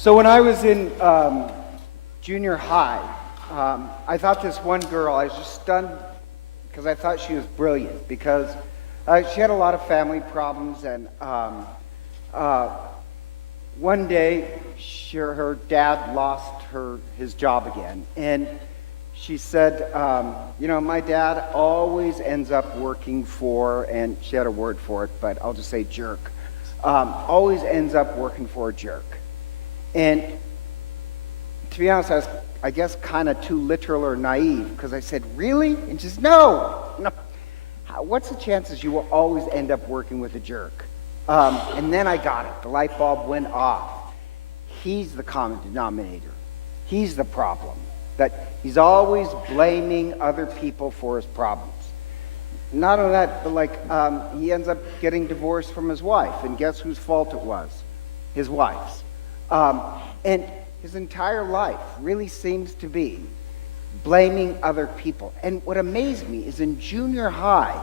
So when I was in junior high, I thought this one girl, I was just stunned because I thought she was brilliant because she had a lot of family problems, and one day her dad lost his job again, and she said, my dad always ends up working for, and she had a word for it, but I'll just say jerk, always ends up working for a jerk. And to be honest, I guess kind of too literal or naive, because I said, really? And she says, no. What's the chances you will always end up working with a jerk? And then I got it. The light bulb went off. He's the common denominator. He's the problem. That he's always blaming other people for his problems. Not only that, but he ends up getting divorced from his wife. And guess whose fault it was? His wife's. And his entire life really seems to be blaming other people. And what amazed me is in junior high,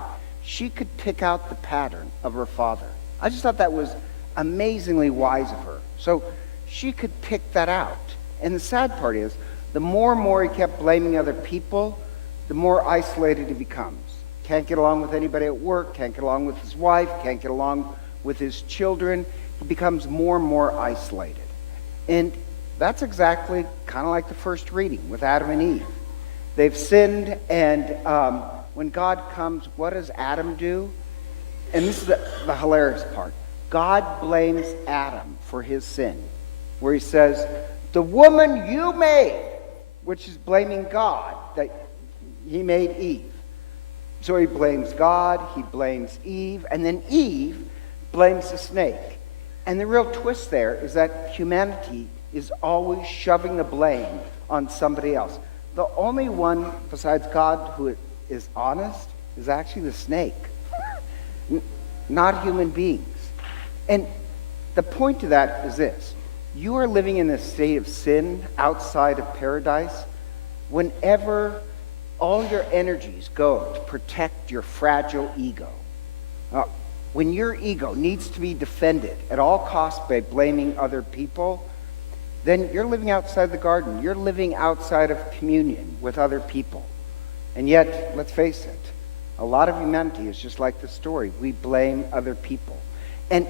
she could pick out the pattern of her father. I just thought that was amazingly wise of her. So she could pick that out. And the sad part is, the more and more he kept blaming other people, the more isolated he becomes. Can't get along with anybody at work, can't get along with his wife, can't get along with his children. He becomes more and more isolated. And that's exactly kind of like the first reading with Adam and Eve. They've sinned, and when God comes, what does Adam do? And this is the hilarious part. God blames Adam for his sin, where he says, the woman you made, which is blaming God that he made Eve. So he blames God, he blames Eve, and then Eve blames the snake. And the real twist there is that humanity is always shoving the blame on somebody else. The only one besides God who is honest is actually the snake, not human beings. And the point to that is this. You are living in a state of sin outside of paradise whenever all your energies go to protect your fragile ego. When your ego needs to be defended at all costs by blaming other people, then you're living outside the garden. You're living outside of communion with other people. And yet, let's face it, a lot of humanity is just like the story. We blame other people. And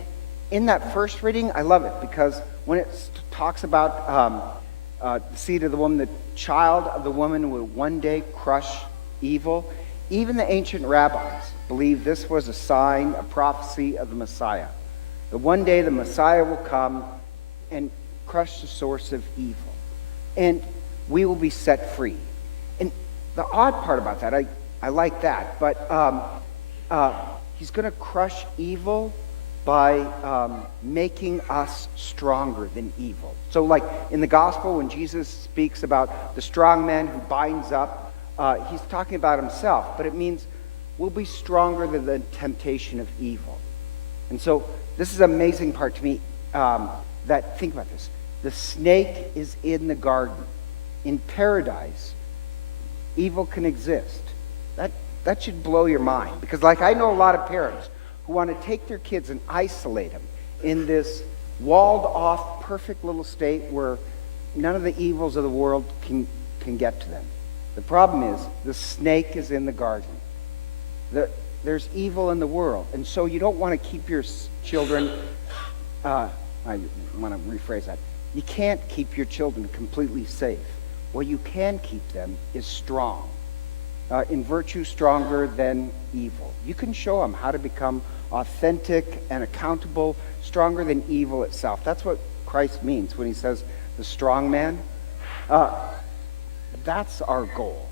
in that first reading, I love it because when it talks about the seed of the woman, the child of the woman will one day crush evil, even the ancient rabbis believed this was a sign, a prophecy of the Messiah. That one day the Messiah will come and crush the source of evil. And we will be set free. And the odd part about that, I like that, but he's going to crush evil by making us stronger than evil. So like in the gospel, when Jesus speaks about the strong man who binds up, he's talking about himself, but it means we'll be stronger than the temptation of evil. And so this is an amazing part to me, that, think about this, the snake is in the garden. In paradise, evil can exist. That should blow your mind, because I know a lot of parents who want to take their kids and isolate them in this walled-off, perfect little state where none of the evils of the world can get to them. The problem is, the snake is in the garden. There's evil in the world, and so you don't want to keep your children, I want to rephrase that, you can't keep your children completely safe. What you can keep them is strong, in virtue stronger than evil. You can show them how to become authentic and accountable, stronger than evil itself. That's what Christ means when he says the strong man. That's our goal.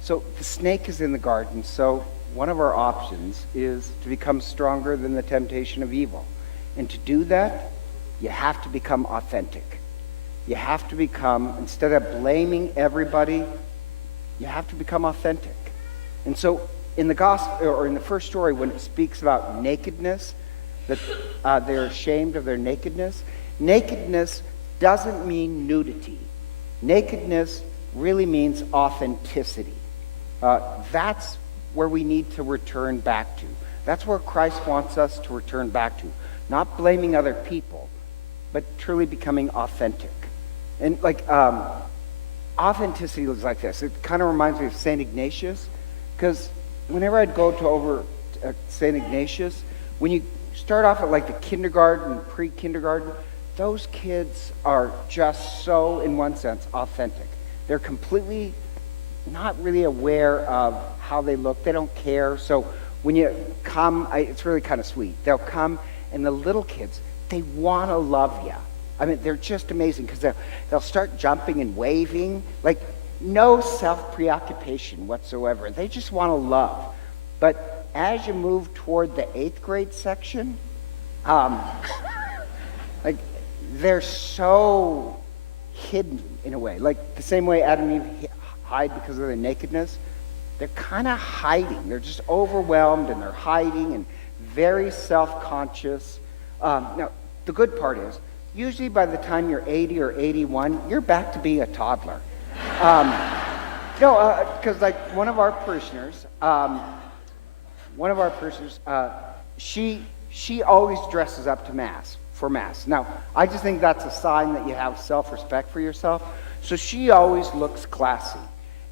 So the snake is in the garden, so one of our options is to become stronger than the temptation of evil. And to do that, you have to become authentic. You have to become, instead of blaming everybody, you have to become authentic. And so in the gospel, or in the first story, when it speaks about nakedness, that they're ashamed of their nakedness, nakedness doesn't mean nudity. Nakedness really means authenticity. That's where we need to return back to. That's where Christ wants us to return back to. Not blaming other people, but truly becoming authentic. And authenticity is like this. It kind of reminds me of St. Ignatius, because whenever I'd go to over St. Ignatius, when you start off at like the kindergarten, pre-kindergarten, those kids are just so, in one sense, authentic. They're completely not really aware of how they look. They don't care. So when you come, it's really kind of sweet. They'll come, and the little kids, they want to love you. I mean, they're just amazing, because they'll start jumping and waving, like no self-preoccupation whatsoever. They just want to love. But as you move toward the 8th grade section, like they're so hidden in a way. Like the same way Adam and Eve hide because of their nakedness, they're kind of hiding. They're just overwhelmed, and they're hiding and very self-conscious. Now, the good part is, usually by the time you're 80 or 81, you're back to being a toddler. Because like one of our parishioners, she always dresses up to for Mass. Now, I just think that's a sign that you have self-respect for yourself. So she always looks classy.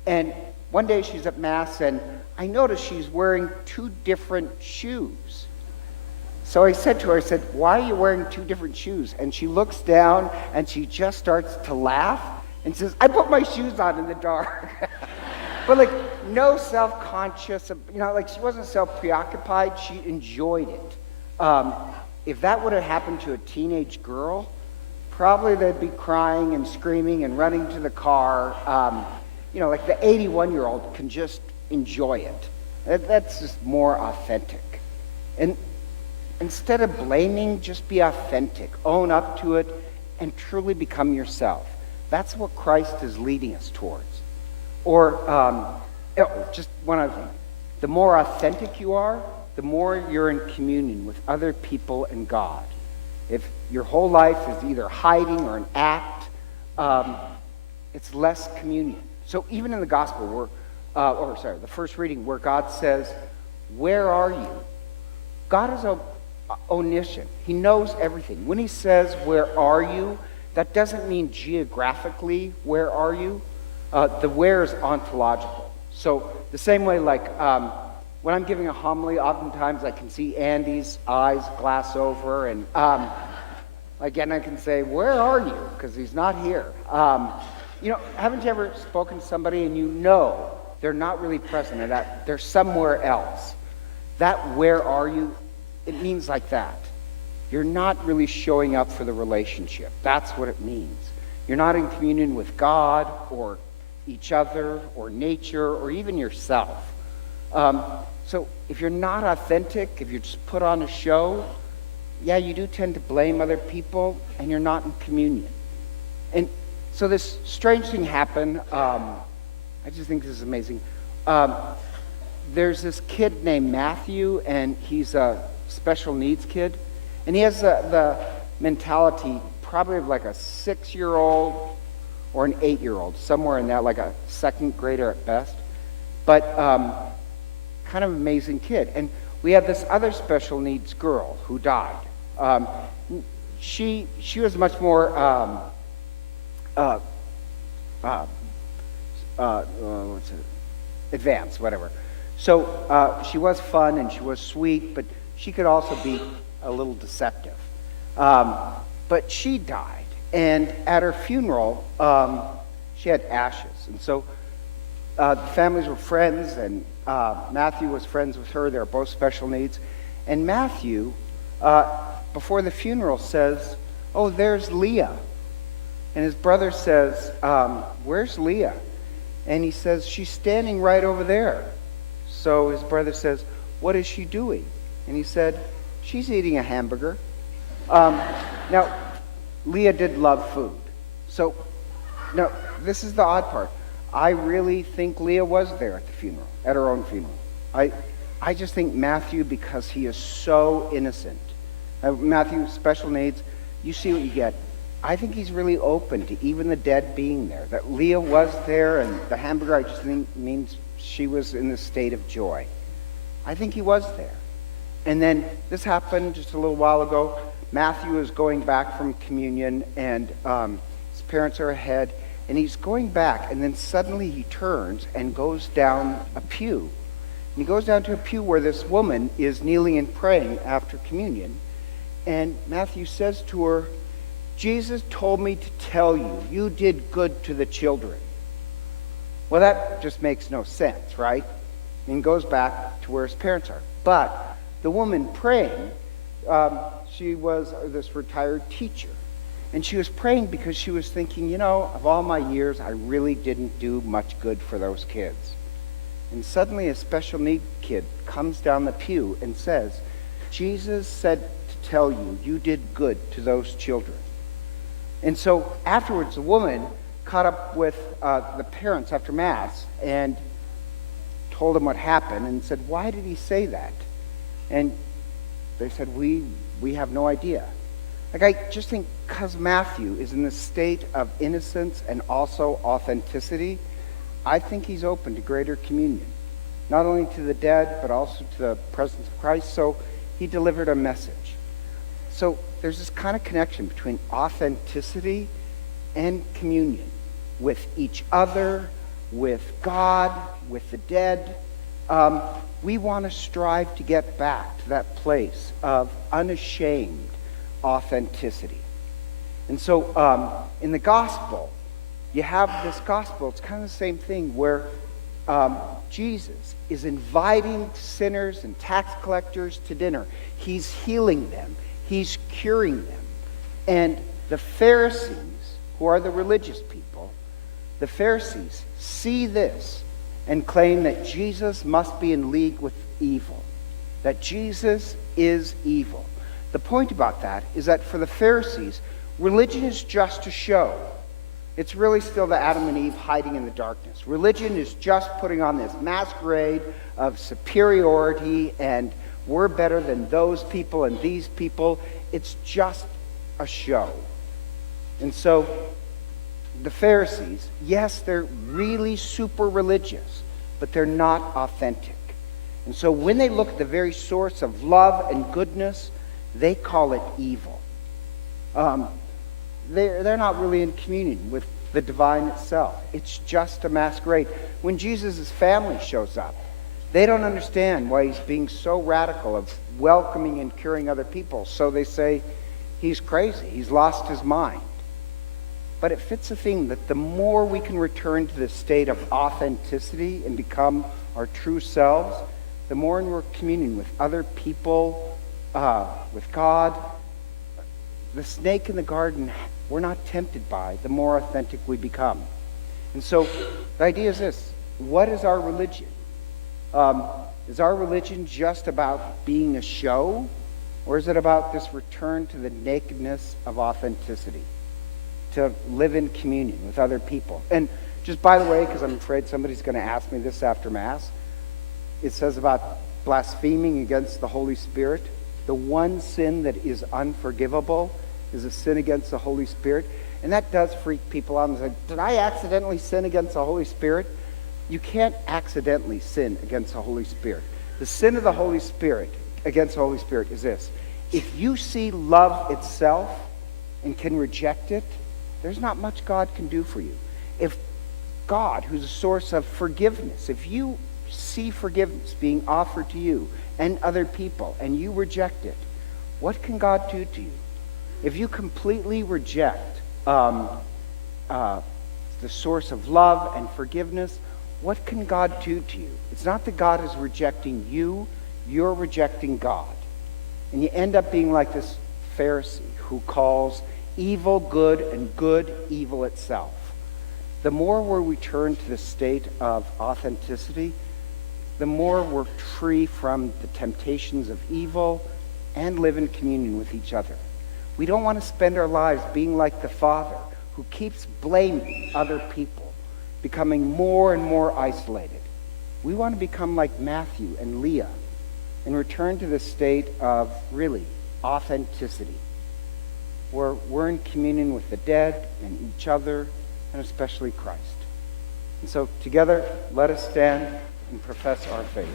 And one day she's at Mass, and I noticed she's wearing 2 different shoes. So I said to her, why are you wearing 2 different shoes? And she looks down, and she just starts to laugh and says, I put my shoes on in the dark. But like, no self-conscious, like she wasn't self-preoccupied. She enjoyed it. If that would have happened to a teenage girl, probably they'd be crying and screaming and running to the car. Like the 81-year-old can just enjoy it. That's just more authentic. And instead of blaming, just be authentic. Own up to it and truly become yourself. That's what Christ is leading us towards. Or, just one other thing. The more authentic you are, the more you're in communion with other people and God. If your whole life is either hiding or an act, it's less communion. So even in the gospel, the first reading where God says, where are you? God is omniscient. He knows everything. When he says, where are you, that doesn't mean geographically, where are you? The where is ontological. So the same way, like when I'm giving a homily, oftentimes I can see Andy's eyes glass over, and again I can say, where are you? Because he's not here. Haven't you ever spoken to somebody and you know they're not really present, or that they're somewhere else? That where are you, it means like that. You're not really showing up for the relationship. That's what it means. You're not in communion with God or each other or nature or even yourself. So if you're not authentic, if you're just put on a show, yeah, you do tend to blame other people, and you're not in communion. And so this strange thing happened. I just think this is amazing. There's this kid named Matthew, and he's a special needs kid. And he has the mentality probably of like a 6-year-old or an 8-year-old, somewhere in that, like a 2nd grader at best. But kind of amazing kid. And we have this other special needs girl who died. She was much more advanced, whatever. So she was fun and she was sweet, but she could also be a little deceptive. But she died, and at her funeral, she had ashes. And so the families were friends, and Matthew was friends with her. They were both special needs. And Matthew, before the funeral, says, oh, there's Leah. And his brother says, where's Leah? And he says, she's standing right over there. So his brother says, what is she doing? And he said, she's eating a hamburger. Now, Leah did love food. So, now, this is the odd part. I really think Leah was there at the funeral, at her own funeral. I just think Matthew, because he is so innocent. Matthew, special needs, you see what you get. I think he's really open to even the dead being there. That Leah was there, and the hamburger, I just think, means she was in the state of joy. I think he was there. And then this happened just a little while ago. Matthew is going back from communion, and his parents are ahead, and he's going back, and then suddenly he turns and goes down a pew. And he goes down to a pew where this woman is kneeling and praying after communion. And Matthew says to her, "Jesus told me to tell you, you did good to the children." Well, that just makes no sense, right? And goes back to where his parents are. But the woman praying, she was this retired teacher. And she was praying because she was thinking, of all my years, I really didn't do much good for those kids. And suddenly a special need kid comes down the pew and says, "Jesus said to tell you, you did good to those children." And so afterwards, the woman caught up with the parents after Mass and told them what happened and said, "Why did he say that?" And they said, we have no idea. I just think because Matthew is in the state of innocence and also authenticity, I think he's open to greater communion, not only to the dead, but also to the presence of Christ. So he delivered a message. So there's this kind of connection between authenticity and communion with each other, with God, with the dead. We want to strive to get back to that place of unashamed authenticity. And so in the gospel, you have this gospel. It's kind of the same thing where Jesus is inviting sinners and tax collectors to dinner. He's healing them. He's curing them. And the Pharisees, who are the religious people, the Pharisees see this and claim that Jesus must be in league with evil, that Jesus is evil. The point about that is that for the Pharisees, religion is just a show. It's really still the Adam and Eve hiding in the darkness. Religion is just putting on this masquerade of superiority and we're better than those people and these people. It's just a show. And so the Pharisees, yes, they're really super religious, but they're not authentic. And so when they look at the very source of love and goodness, they call it evil. They're not really in communion with the divine itself. It's just a masquerade. When Jesus' family shows up, they don't understand why he's being so radical of welcoming and curing other people. So they say, he's crazy. He's lost his mind. But it fits the theme that the more we can return to this state of authenticity and become our true selves, the more we're communing with other people, with God. The snake in the garden, we're not tempted by, the more authentic we become. And so the idea is this: what is our religion? Is our religion just about being a show? Or is it about this return to the nakedness of authenticity? To live in communion with other people. And just by the way, because I'm afraid somebody's going to ask me this after Mass, it says about blaspheming against the Holy Spirit. The one sin that is unforgivable is a sin against the Holy Spirit. And that does freak people out and say, did I accidentally sin against the Holy Spirit? You can't accidentally sin against the Holy Spirit. The sin of the Holy Spirit against the Holy Spirit is this: if you see love itself and can reject it, there's not much God can do for you. If God, who's a source of forgiveness, if you see forgiveness being offered to you and other people and you reject it, what can God do to you? If you completely reject the source of love and forgiveness, what can God do to you? It's not that God is rejecting you, you're rejecting God. And you end up being like this Pharisee who calls evil good and good evil itself. The more we return to the state of authenticity, the more we're free from the temptations of evil and live in communion with each other. We don't want to spend our lives being like the Father who keeps blaming other people, becoming more and more isolated. We want to become like Matthew and Leah and return to the state of really authenticity, where we're in communion with the dead and each other, and especially Christ. And so together, let us stand and profess our faith.